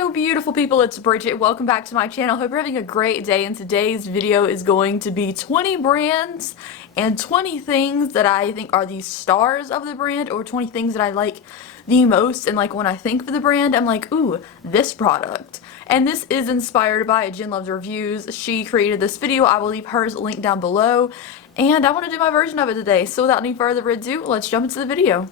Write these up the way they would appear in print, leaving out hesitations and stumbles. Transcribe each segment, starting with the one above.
Hello beautiful people, it's Bridget. Welcome back to my channel. Hope you're having a great day, and today's video is going to be 20 brands and 20 things that I think are the stars of the brand, or 20 things that I like the most, and like when I think of the brand I'm like, ooh, this product. And this is inspired by Jen Loves Reviews. She created this video. I will leave hers linked down below, and I want to do my version of it today. So without any further ado, let's jump into the video.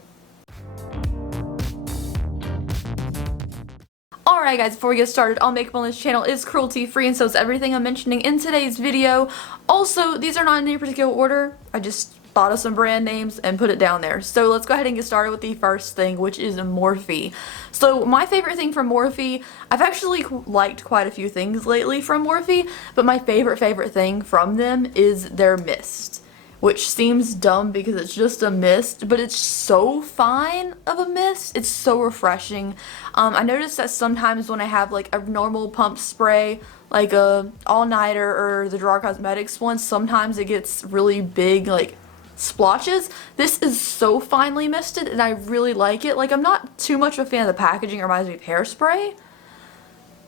Alright guys, before we get started, all makeup on this channel is cruelty free, and so is everything I'm mentioning in today's video. Also, these are not in any particular order. I just thought of some brand names and put it down there. So let's go ahead and get started with the first thing, which is Morphe. So my favorite thing from Morphe, I've actually liked quite a few things lately from Morphe, but my favorite thing from them is their mist. Which seems dumb because it's just a mist, but it's so fine of a mist. It's so refreshing. I noticed that sometimes when I have like a normal pump spray, like a all-nighter or the Draw Cosmetics one, sometimes it gets really big like splotches. This is so finely misted and I really like it. Like, I'm not too much of a fan of the packaging. It reminds me of hairspray.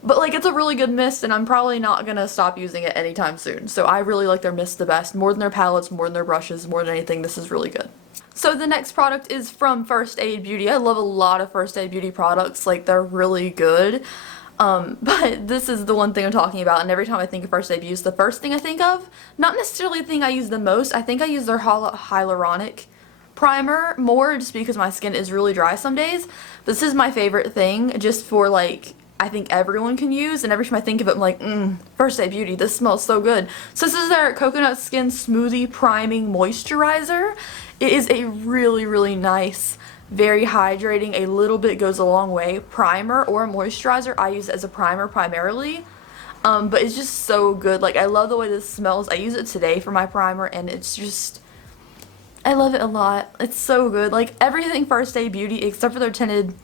But like, it's a really good mist, and I'm probably not gonna stop using it anytime soon. So I really like their mist the best, more than their palettes, more than their brushes, more than anything. This is really good. So the next product is from Faced Beauty. I love a lot of Faced Beauty products, like they're really good. But this is the one thing I'm talking about, and every time I think of Faced Beauty, it's the first thing I think of. Not necessarily the thing I use the most. I think I use their hyaluronic primer more just because my skin is really dry some days. This is my favorite thing just for like, I think everyone can use, and every time I think of it I'm like, Faced Beauty, this smells so good. So this is their Coconut Skin Smoothie Priming Moisturizer. It is a really nice, very hydrating, a little bit goes a long way primer or moisturizer. I use it as a primer primarily, but it's just so good. Like, I love the way this smells. I use it today for my primer, and it's just, I love it a lot. It's so good. Like, everything Faced Beauty except for their tinted,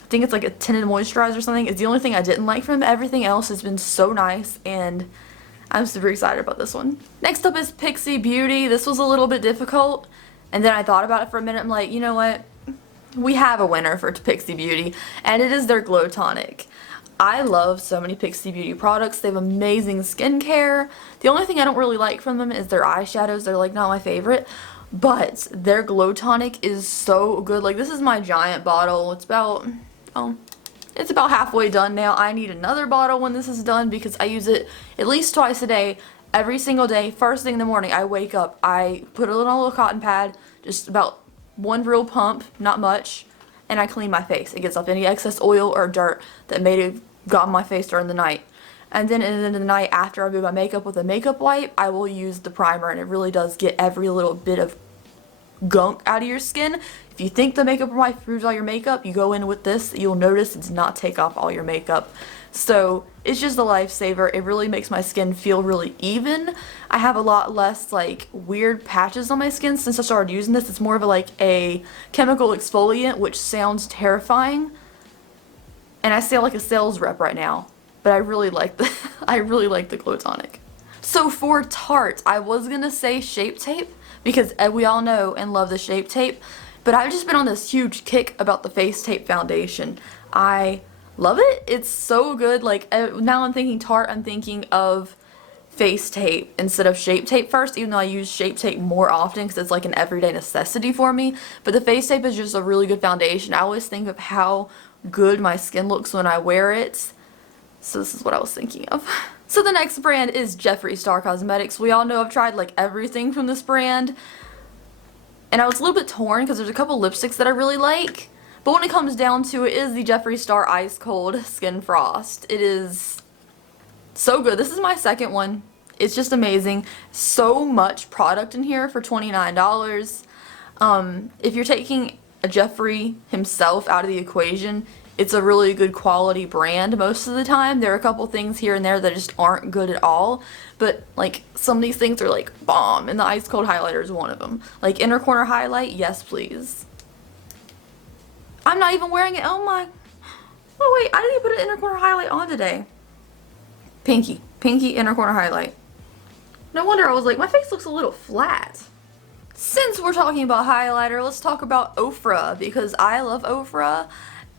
I think it's like a tinted moisturizer or something, is the only thing I didn't like from them. Everything else has been so nice, and I'm super excited about this one. Next up is Pixie Beauty. This was a little bit difficult, and then I thought about it for a minute. I'm like, you know what? We have a winner for Pixie Beauty, and it is their Glow Tonic. I love so many Pixie Beauty products. They have amazing skincare. The only thing I don't really like from them is their eyeshadows. They're like not my favorite. But their Glow Tonic is so good. Like, this is my giant bottle. It's about halfway done now. I need another bottle when this is done because I use it at least twice a day, every single day. First thing in the morning, I wake up, I put it on a little cotton pad, just about one real pump, not much, and I clean my face. It gets off any excess oil or dirt that may have got on my face during the night. And then in the night, after I remove my makeup with a makeup wipe, I will use the primer, and it really does get every little bit of gunk out of your skin. If you think the makeup wipe removes all your makeup, you go in with this, you'll notice it does not take off all your makeup. So it's just a lifesaver. It really makes my skin feel really even. I have a lot less like weird patches on my skin since I started using this. It's more of a chemical exfoliant, which sounds terrifying. And I sound like a sales rep right now, but I really like the Glow Tonic. So for Tarte, I was gonna say Shape Tape because we all know and love the Shape Tape, but I've just been on this huge kick about the Face Tape foundation. I love it. It's so good. Like, now I'm thinking Tarte, I'm thinking of Face Tape instead of Shape Tape first, even though I use Shape Tape more often because it's like an everyday necessity for me. But the Face Tape is just a really good foundation. I always think of how good my skin looks when I wear it. So this is what I was thinking of. So the next brand is Jeffree Star Cosmetics. We all know I've tried like everything from this brand, and I was a little bit torn because there's a couple lipsticks that I really like. But when it comes down to it, is the Jeffree Star Ice Cold Skin Frost. It is so good. This is my second one. It's just amazing. So much product in here for $29. If you're taking a Jeffree himself out of the equation, it's a really good quality brand most of the time. There are a couple things here and there that just aren't good at all, but like some of these things are like bomb, and the Ice Cold Highlighter is one of them. Like inner corner highlight, yes please. I'm not even wearing it. Oh my, oh wait, I didn't even put an inner corner highlight on today. Pinky inner corner highlight. No wonder I was like, my face looks a little flat. Since we're talking about highlighter, let's talk about Oprah, because I love Oprah.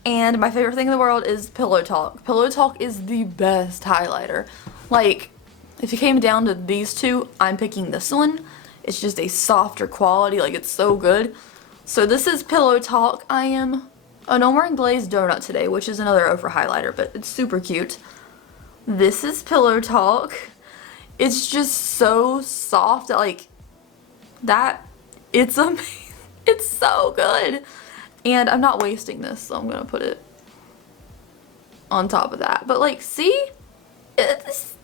And my favorite thing in the world is Pillow Talk. Pillow Talk is the best highlighter. Like, if it came down to these two, I'm picking this one. It's just a softer quality, like it's so good. So this is Pillow Talk. I'm wearing Glazed Donut today, which is another Oprah highlighter, but it's super cute. This is Pillow Talk. It's just so soft, like, that, it's amazing. It's so good. And I'm not wasting this, so I'm gonna put it on top of that. But like, see? It's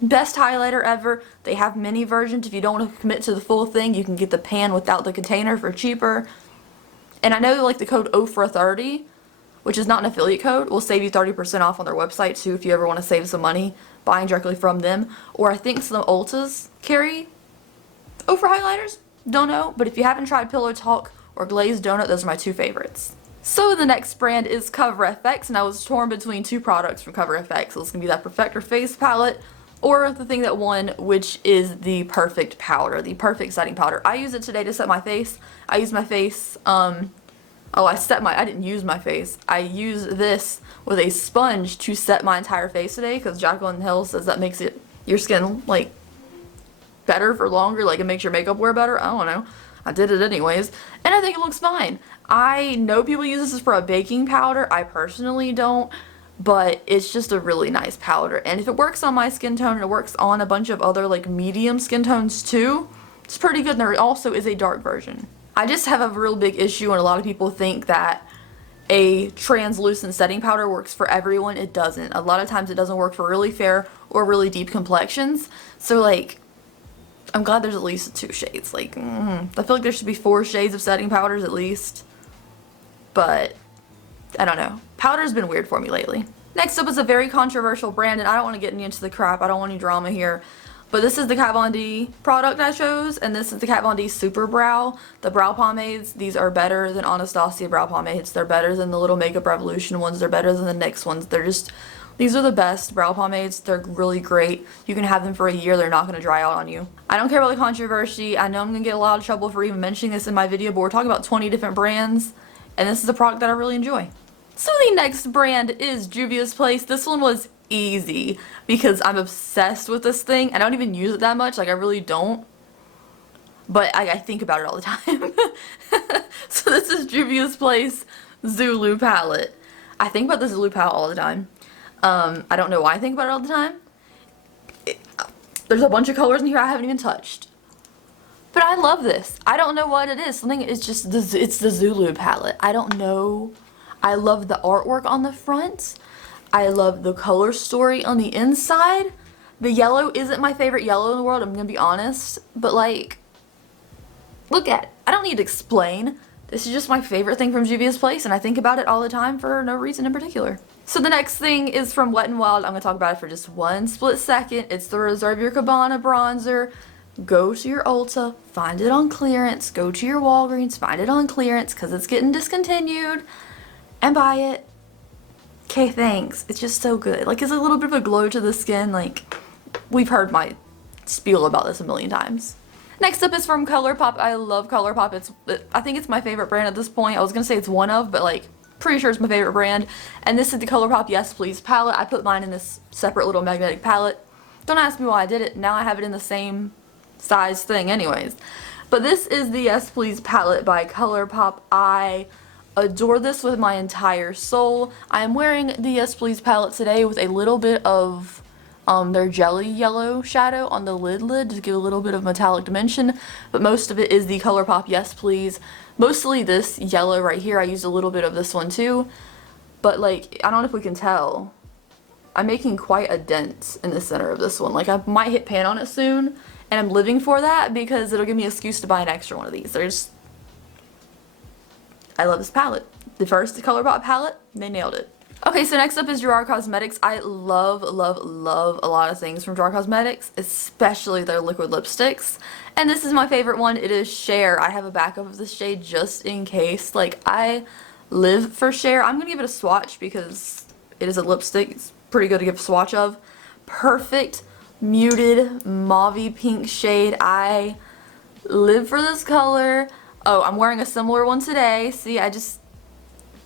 best highlighter ever. They have mini versions. If you don't want to commit to the full thing, you can get the pan without the container for cheaper. And I know like the code Oprah30, which is not an affiliate code, will save you 30% off on their website too if you ever want to save some money buying directly from them. Or I think some Ultas carry Oprah highlighters. Don't know. But if you haven't tried Pillow Talk or Glazed Donut, those are my two favorites. So the next brand is CoverFX, and I was torn between two products from CoverFX. So it's going to be that Perfector Face Palette or the thing that won, which is the Perfect Powder, the Perfect Setting Powder. I use it today to set my face. I use my face, I didn't use my face. I use this with a sponge to set my entire face today because Jaclyn Hill says that makes your skin, like, better for longer, like it makes your makeup wear better. I don't know. I did it anyways, and I think it looks fine. I know people use this for a baking powder. I personally don't, but it's just a really nice powder. And if it works on my skin tone and it works on a bunch of other like medium skin tones too, it's pretty good. And there also is a dark version. I just have a real big issue, and a lot of people think that a translucent setting powder works for everyone. It doesn't. A lot of times it doesn't work for really fair or really deep complexions. So like, I'm glad there's at least 2 shades. Like, I feel like there should be 4 shades of setting powders at least. But, I don't know. Powder's been weird for me lately. Next up is a very controversial brand, and I don't want to get into the crap. I don't want any drama here. But this is the Kat Von D product I chose, and this is the Kat Von D Super Brow. The brow pomades, these are better than Anastacio brow pomades. They're better than the Little Makeup Revolution ones. They're better than the NYX ones. These are the best brow pomades. They're really great. You can have them for a year. They're not going to dry out on you. I don't care about the controversy. I know I'm going to get a lot of trouble for even mentioning this in my video, but we're talking about 20 different brands, and this is a product that I really enjoy. So the next brand is Juvia's Place. This one was easy because I'm obsessed with this thing. I don't even use it that much. Like, I really don't. But I think about it all the time. So this is Juvia's Place Zulu palette. I think about the Zulu palette all the time. I don't know why I think about it all the time. There's a bunch of colors in here I haven't even touched. But I love this. I don't know what it is. It's the Zulu palette. I don't know. I love the artwork on the front. I love the color story on the inside. The yellow isn't my favorite yellow in the world, I'm gonna be honest. But like, look at it. I don't need to explain. This is just my favorite thing from Juvia's Place, and I think about it all the time for no reason in particular. So the next thing is from Wet n Wild. I'm going to talk about it for just one split second. It's the Reserve Your Cabana bronzer. Go to your Ulta, find it on clearance. Go to your Walgreens, find it on clearance because it's getting discontinued, and buy it. Okay, thanks. It's just so good. Like, it's a little bit of a glow to the skin. Like, we've heard my spiel about this a million times. Next up is from Colourpop. I love Colourpop. I think it's my favorite brand at this point. I was going to say it's one of, but like, pretty sure it's my favorite brand. And this is the Colourpop Yes Please palette. I put mine in this separate little magnetic palette. Don't ask me why I did it. Now I have it in the same size thing anyways. But this is the Yes Please palette by Colourpop. I adore this with my entire soul. I am wearing the Yes Please palette today with a little bit of their jelly yellow shadow on the lid to give a little bit of metallic dimension, but most of it is the Colourpop Yes Please. Mostly this yellow right here. I used a little bit of this one too, but like, I don't know if we can tell, I'm making quite a dent in the center of this one. Like, I might hit pan on it soon, and I'm living for that because it'll give me an excuse to buy an extra one of these. I love this palette. The first Colourpop palette, they nailed it. Okay, so next up is Gerard Cosmetics. I love, love, love a lot of things from Gerard Cosmetics, especially their liquid lipsticks. And this is my favorite one. It is Share. I have a backup of this shade just in case. Like, I live for Share. I'm going to give it a swatch because it is a lipstick. It's pretty good to give a swatch of. Perfect, muted, mauve pink shade. I live for this color. Oh, I'm wearing a similar one today. See,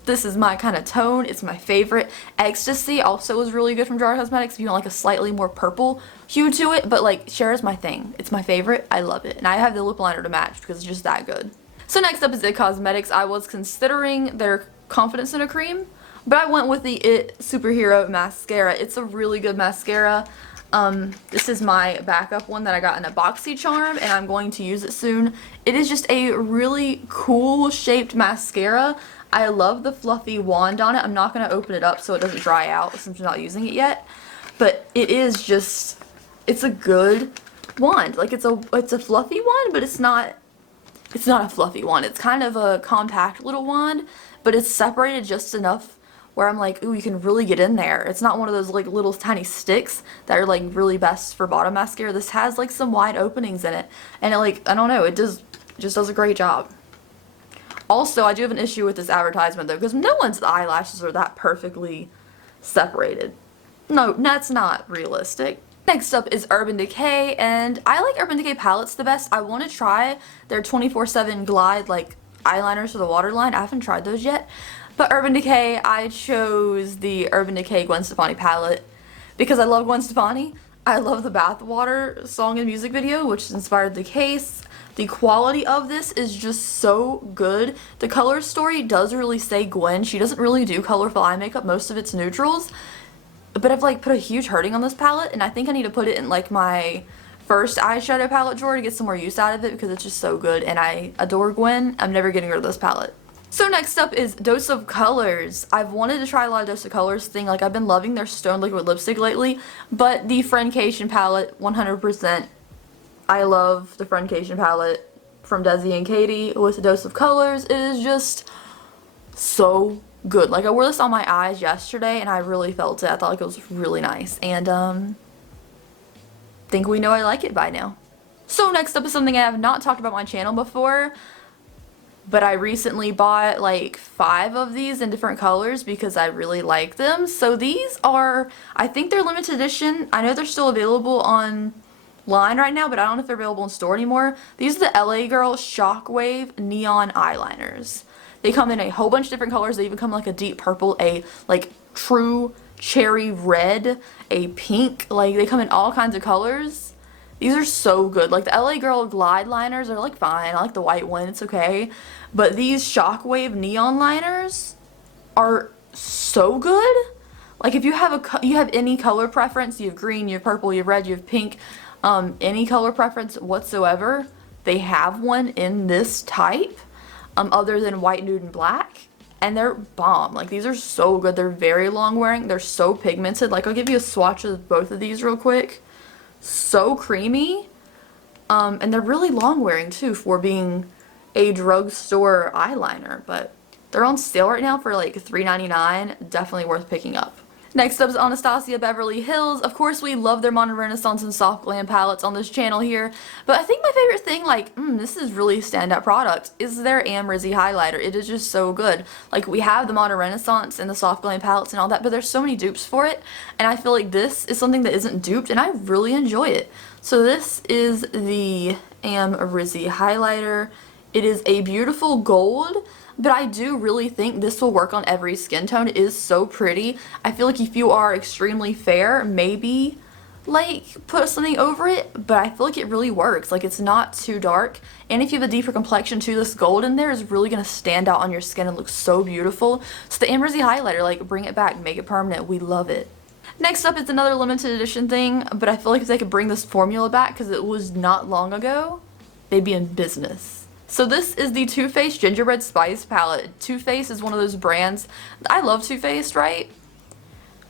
This is my kind of tone. It's my favorite. Ecstasy also was really good from Jar Cosmetics if you want like a slightly more purple hue to it, but like Share is my thing. It's my favorite. I love it. And I have the lip liner to match because it's just that good. So next up is IT Cosmetics. I was considering their Confidence in a Cream, but I went with the IT Superhero Mascara. It's a really good mascara. This is my backup one that I got in a BoxyCharm, and I'm going to use it soon. It is just a really cool shaped mascara. I love the fluffy wand on it. I'm not going to open it up so it doesn't dry out since I'm not using it yet, but it is just, it's a good wand. Like it's a fluffy wand, but it's not a fluffy wand. It's kind of a compact little wand, but it's separated just enough where I'm like, ooh, you can really get in there. It's not one of those like little tiny sticks that are like really best for bottom mascara. This has like some wide openings in it, and it like, I don't know, it just does a great job. Also, I do have an issue with this advertisement though, because no one's eyelashes are that perfectly separated. No, that's not realistic. Next up is Urban Decay, and I like Urban Decay palettes the best. I want to try their 24/7 Glide like eyeliners for the waterline. I haven't tried those yet. But Urban Decay, I chose the Urban Decay Gwen Stefani palette because I love Gwen Stefani. I love the Bathwater song and music video, which inspired the case. The quality of this is just so good. The color story does really say Gwen. She doesn't really do colorful eye makeup. Most of it's neutrals. But I've like put a huge hurting on this palette, and I think I need to put it in like my first eyeshadow palette drawer to get some more use out of it because it's just so good, and I adore Gwen. I'm never getting rid of this palette. So next up is Dose of Colors. I've wanted to try a lot of Dose of Colors thing. Like I've been loving their Stone Liquid lipstick lately, but the Friendcation palette, 100%. I love the Friendcation palette from Desi and Katie with Dose of Colors. It is just so good. Like I wore this on my eyes yesterday and I really felt it. I thought like it was really nice, and think we know I like it by now. So next up is something I have not talked about on my channel before, but I recently bought like 5 of these in different colors because I really like them. So these are, I think they're limited edition. I know they're still available online right now, but I don't know if they're available in store anymore. These are the LA Girl Shockwave Neon Eyeliners. They come in a whole bunch of different colors. They even come in like a deep purple, a like true cherry red, a pink. Like they come in all kinds of colors. These are so good. Like the LA Girl Glide liners are like fine. I like the white one. It's okay. But these Shockwave Neon liners are so good. Like if you have any color preference, you have green, you have purple, you have red, you have pink, any color preference whatsoever, they have one in this type, other than white, nude, and black. And they're bomb. Like these are so good. They're very long wearing. They're so pigmented. Like I'll give you a swatch of both of these real quick. So creamy, and they're really long wearing too for being a drugstore eyeliner, but they're on sale right now for like $3.99. Definitely worth picking up. Next up is Anastacio Beverly Hills. Of course, we love their Modern Renaissance and Soft Glam palettes on this channel here, but I think my favorite thing, like, this is really standout product, is their Amrezy highlighter. It is just so good. Like, we have the Modern Renaissance and the Soft Glam palettes and all that, but there's so many dupes for it, and I feel like this is something that isn't duped, and I really enjoy it. So this is the Amrezy highlighter. It is a beautiful gold, but I do really think this will work on every skin tone. It is so pretty. I feel like if you are extremely fair, maybe like put something over it, but I feel like it really works. Like it's not too dark, and if you have a deeper complexion too, this gold in there is really going to stand out on your skin and look so beautiful. So the Amrezy highlighter, like bring it back, make it permanent. We love it. Next up is another limited edition thing, but I feel like if they could bring this formula back, because it was not long ago, they'd be in business. So this is the Too Faced Gingerbread Spice palette. Too Faced is one of those brands. I love Too Faced, right?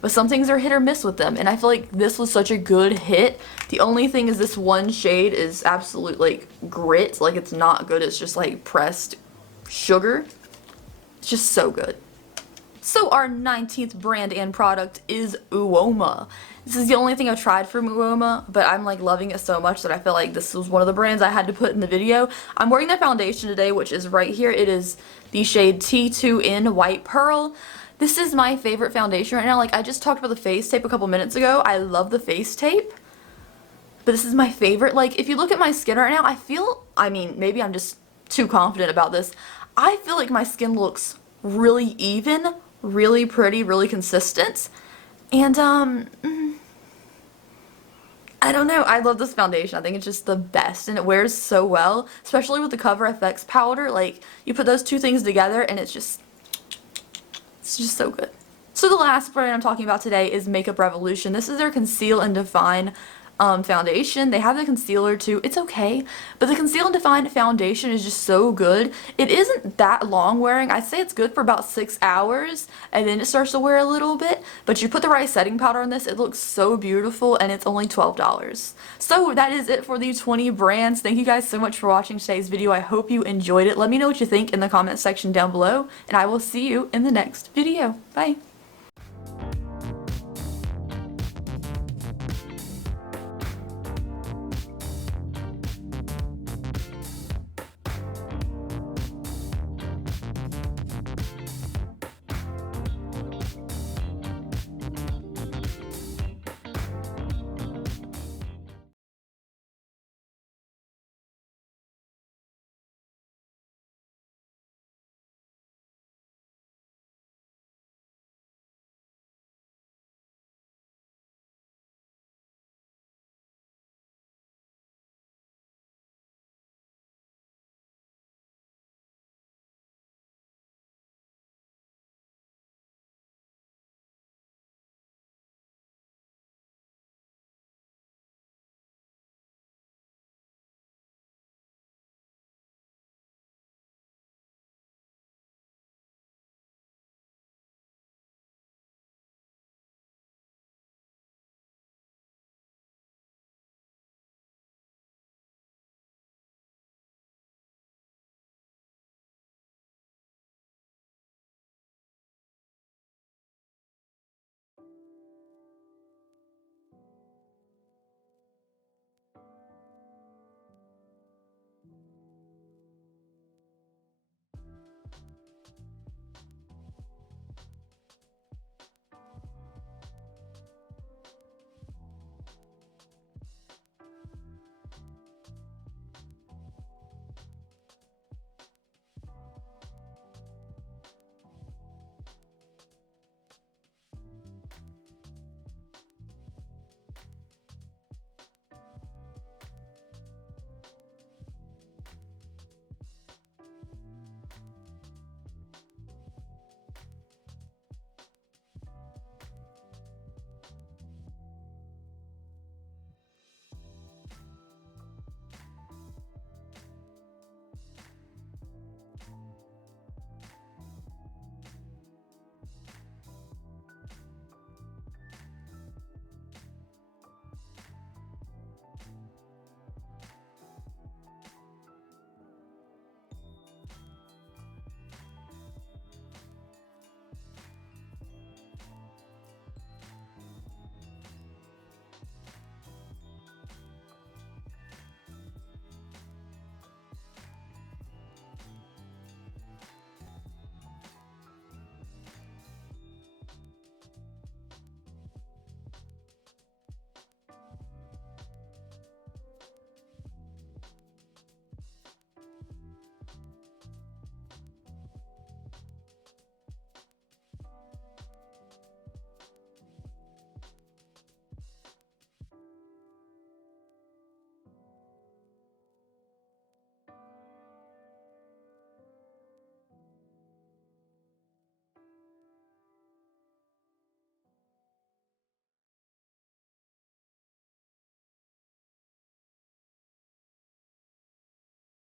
But some things are hit or miss with them, and I feel like this was such a good hit. The only thing is this one shade is absolute like grit. Like it's not good. It's just like pressed sugar. It's just so good. So our 19th brand and product is Luoma. This is the only thing I've tried from Luoma, but I'm like loving it so much that I feel like this was one of the brands I had to put in the video. I'm wearing their foundation today, which is right here. It is the shade T2N White Pearl. This is my favorite foundation right now. Like I just talked about the face tape a couple minutes ago. I love the face tape, but this is my favorite. Like if you look at my skin right now, I mean, maybe I'm just too confident about this. I feel like my skin looks really even, really pretty, really consistent. And I don't know, I love this foundation. I think it's just the best, and it wears so well, especially with the CoverFX powder. Like, you put those two things together and it's just so good. So the last brand I'm talking about today is Makeup Revolution. This is their Conceal and Define foundation. They have the concealer too. It's okay, but the Conceal and Define foundation is just so good. It isn't that long wearing. I'd say it's good for about 6 hours, and then it starts to wear a little bit, but you put the right setting powder on this, it looks so beautiful, and it's only $12. So that is it for the 20 brands. Thank you guys so much for watching today's video. I hope you enjoyed it. Let me know what you think in the comment section down below, and I will see you in the next video. Bye!